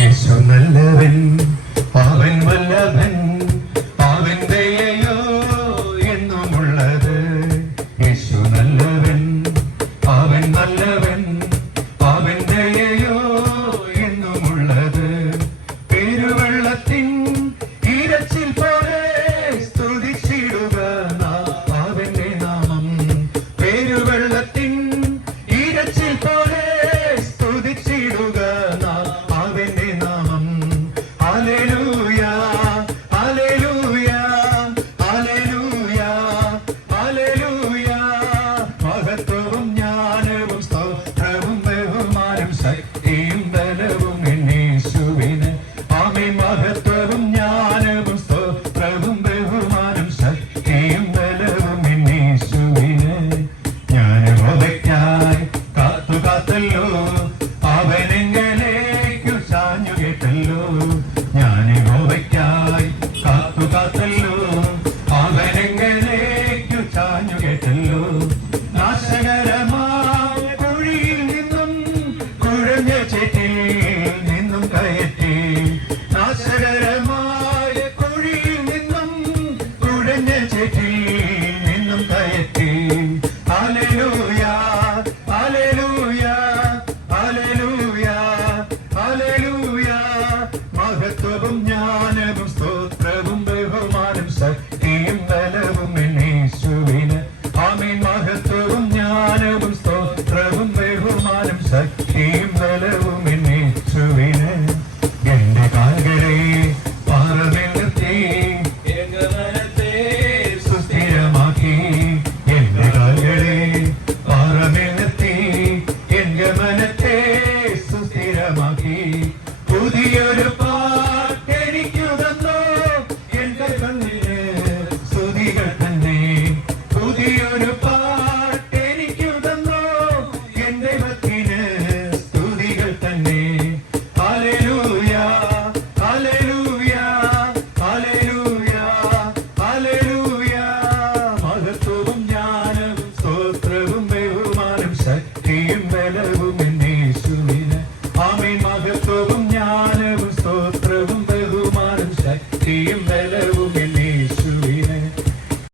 യേശു നല്ലവൻ അവൻ വല്ലവൻ നാശകരമായ കുഴിയിൽ നിന്നും കുഴഞ്ഞ ചെറ്റിൽ ശക്തിയും ബലവും എന്നേച്ചുവിന് എന്റെ കാൽകരെ പാറനിലത്തെ സുസ്ഥിരമാക്കി. എന്റെ കാൽകരെ പാറനിലത്തെ എന്റെ മനത്തെ സുസ്ഥിരമാക്കി. പുതിയൊരു പാട്ടെനിക്കു തന്നോ. എന്റെ കണ്ണിന് സ്തുതികൾ തന്നെ. പുതിയൊരു ഭാരവും എന്നേശുവിന് മഹത്വവും ജ്ഞാനവും സ്തോത്രവും ബഹുമാനം ശക്തിയും ബലവും